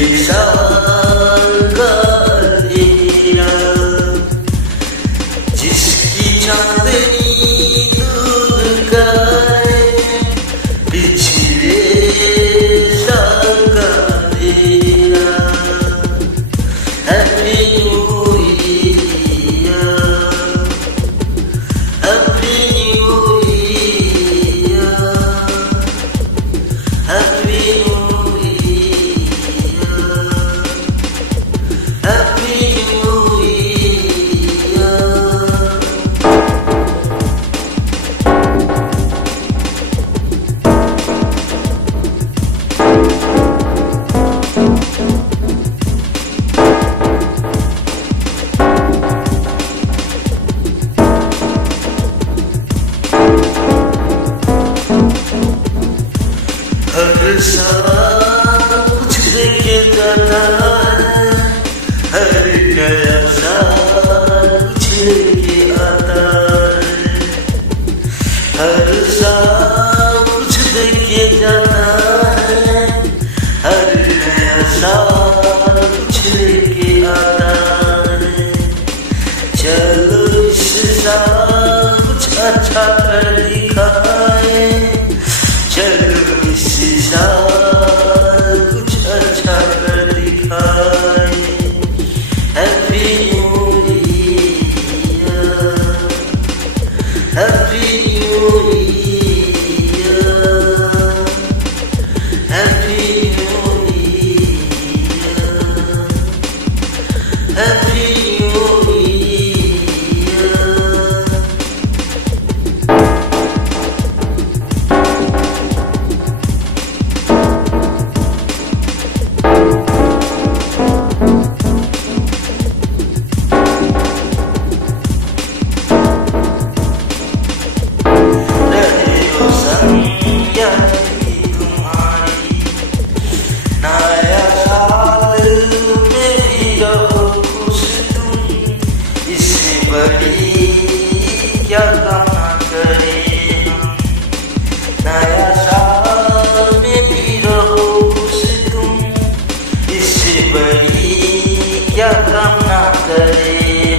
साल का अंधेरा, जिसकी चांदनी दूर का है, पिछले साल का अंधेरा। Happy new year, happy new year, happy new हर साल कुछ लेके जाता है, हर नया साल कुछ लेके आता है। हर साल कुछ लेके जाता है, हर नया साल कुछ लेके आता है। चलो इस साल कुछ अच्छा कर दिखाए, चलो इस साल कुछ अच्छा कर दिखाए। Happy new year, happy new year, happy new year, happy new year. नया साल में भी रहो खुश तुम, इससे बड़ी क्या कामना करें हम। नया साल में भी रहो खुश तुम, इससे बड़ी क्या कामना करें।